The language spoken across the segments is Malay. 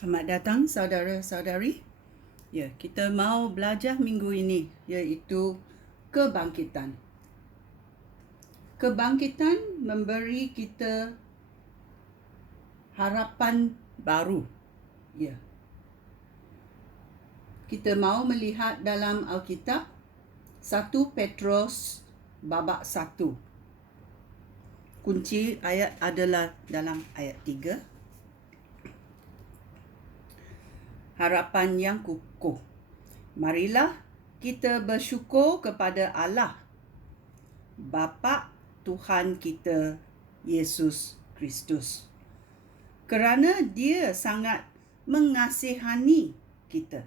Selamat datang saudara-saudari. Ya, kita mau belajar minggu ini iaitu kebangkitan. Kebangkitan memberi kita harapan baru. Ya. Kita mau melihat dalam Alkitab 1 Petrus babak 1. Kunci ayat adalah dalam ayat 3. Harapan yang kukuh. Marilah kita bersyukur kepada Allah, Bapa Tuhan kita Yesus Kristus, kerana Dia sangat mengasihani kita.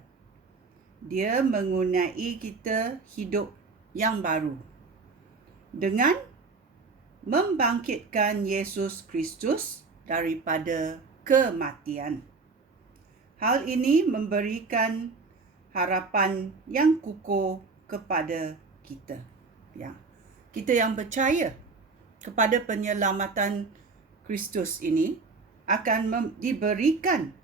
Dia mengurniai kita hidup yang baru dengan membangkitkan Yesus Kristus daripada kematian. Hal ini memberikan harapan yang kukuh kepada kita. Ya. Kita yang percaya kepada penyelamatan Kristus ini akan diberikan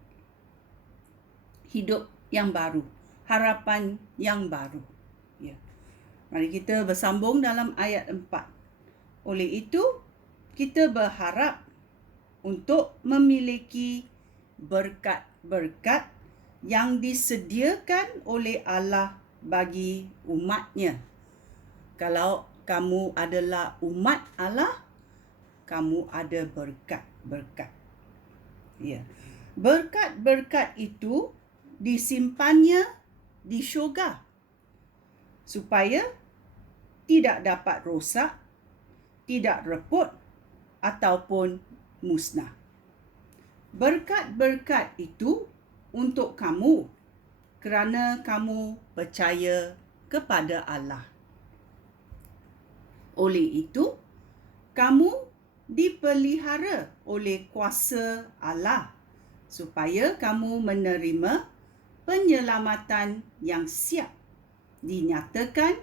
hidup yang baru, harapan yang baru. Ya. Mari kita bersambung dalam ayat 4. Oleh itu, kita berharap untuk memiliki berkat-berkat yang disediakan oleh Allah bagi umat-Nya. Kalau kamu adalah umat Allah, kamu ada berkat-berkat. Ya. Berkat-berkat itu disimpannya di syurga supaya tidak dapat rosak, tidak reput ataupun musnah. Berkat-berkat itu untuk kamu kerana kamu percaya kepada Allah. Oleh itu, kamu dipelihara oleh kuasa Allah supaya kamu menerima penyelamatan yang siap dinyatakan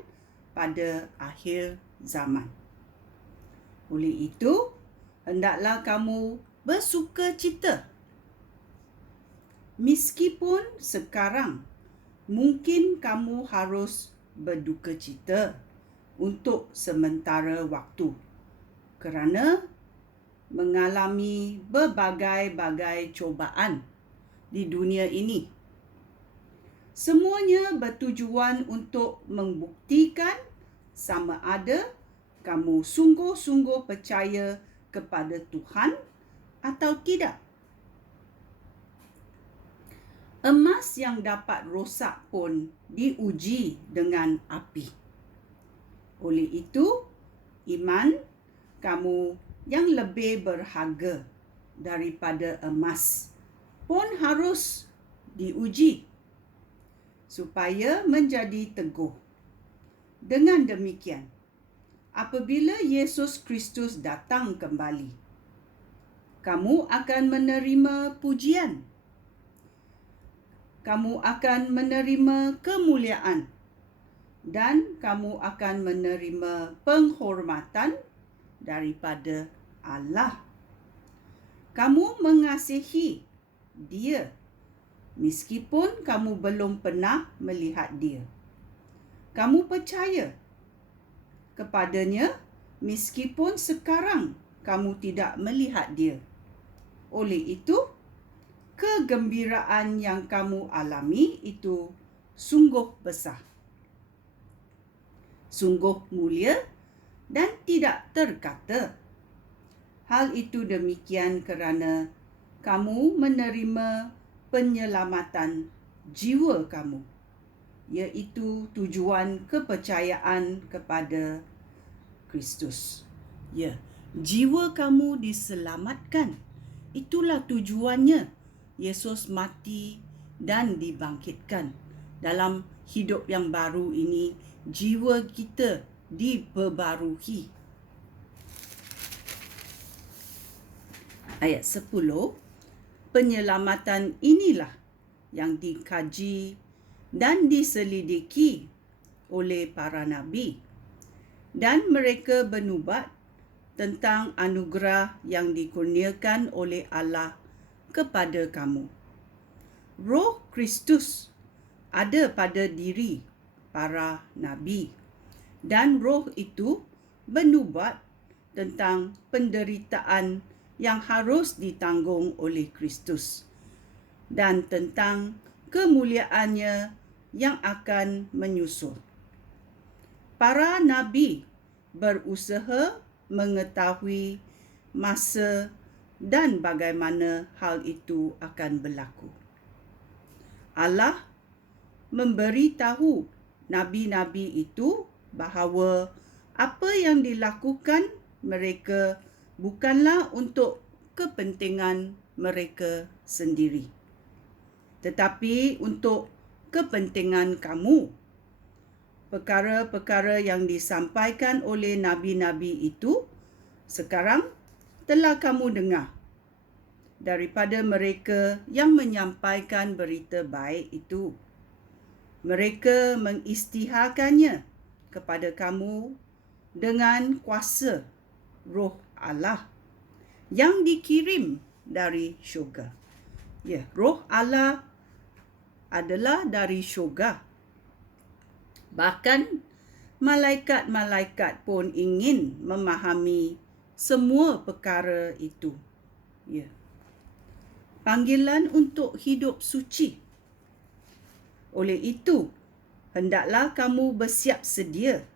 pada akhir zaman. Oleh itu, hendaklah kamu bersukacita. Meskipun sekarang mungkin kamu harus berdukacita untuk sementara waktu kerana mengalami berbagai-bagai cubaan di dunia ini. Semuanya bertujuan untuk membuktikan sama ada kamu sungguh-sungguh percaya kepada Tuhan atau tidak. Emas yang dapat rosak pun diuji dengan api. Oleh itu, iman kamu yang lebih berharga daripada emas pun harus diuji supaya menjadi teguh. Dengan demikian, apabila Yesus Kristus datang kembali, kamu akan menerima pujian. Kamu akan menerima kemuliaan dan kamu akan menerima penghormatan daripada Allah. Kamu mengasihi Dia meskipun kamu belum pernah melihat Dia. Kamu percaya kepadanya meskipun sekarang kamu tidak melihat Dia. Oleh itu, kegembiraan yang kamu alami itu sungguh besar, sungguh mulia dan tidak terkata. Hal itu demikian kerana kamu menerima penyelamatan jiwa kamu, iaitu tujuan kepercayaan kepada Kristus. Ya, jiwa kamu diselamatkan. Itulah tujuannya Yesus mati dan dibangkitkan. Dalam hidup yang baru ini, jiwa kita diperbarui. Ayat 10, penyelamatan inilah yang dikaji dan diselidiki oleh para nabi, dan mereka bernubat tentang anugerah yang dikurniakan oleh Allah kepada kamu. Roh Kristus ada pada diri para nabi, dan roh itu bernubuat tentang penderitaan yang harus ditanggung oleh Kristus dan tentang kemuliaannya yang akan menyusul. Para nabi berusaha mengetahui masa dan bagaimana hal itu akan berlaku. Allah memberitahu nabi-nabi itu bahawa apa yang dilakukan mereka bukanlah untuk kepentingan mereka sendiri, tetapi untuk kepentingan kamu. Perkara-perkara yang disampaikan oleh nabi-nabi itu sekarang telah kamu dengar daripada mereka yang menyampaikan berita baik itu. Mereka mengisytiharkannya kepada kamu dengan kuasa Roh Allah yang dikirim dari syurga. Ya, Roh Allah adalah dari syurga. Bahkan malaikat-malaikat pun ingin memahami semua perkara itu. Ya. Panggilan untuk hidup suci. Oleh itu, hendaklah kamu bersiap sedia,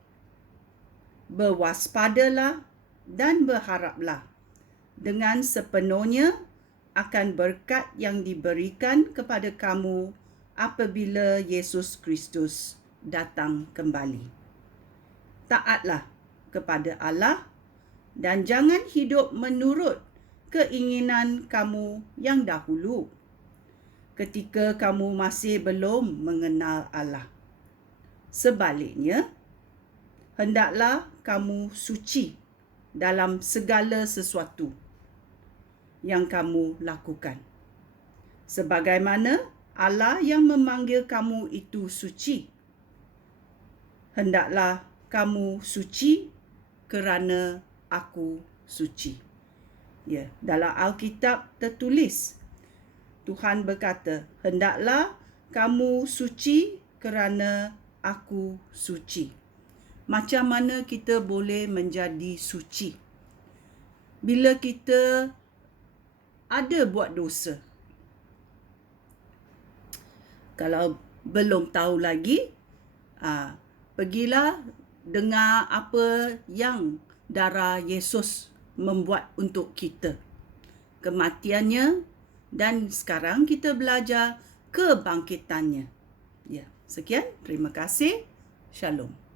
berwaspadalah dan berharaplah dengan sepenuhnya akan berkat yang diberikan kepada kamu apabila Yesus Kristus datang kembali. Taatlah kepada Allah dan jangan hidup menurut keinginan kamu yang dahulu ketika kamu masih belum mengenal Allah. Sebaliknya, hendaklah kamu suci dalam segala sesuatu yang kamu lakukan, sebagaimana Allah yang memanggil kamu itu suci. Hendaklah kamu suci kerana aku suci. Ya, dalam Alkitab tertulis, Tuhan berkata, hendaklah kamu suci kerana aku suci. Macam mana kita boleh menjadi suci? Bila kita ada buat dosa. Kalau belum tahu lagi, pergilah dengar apa yang darah Yesus membuat untuk kita. Kematiannya dan sekarang kita belajar kebangkitannya. Ya, sekian. Terima kasih. Shalom.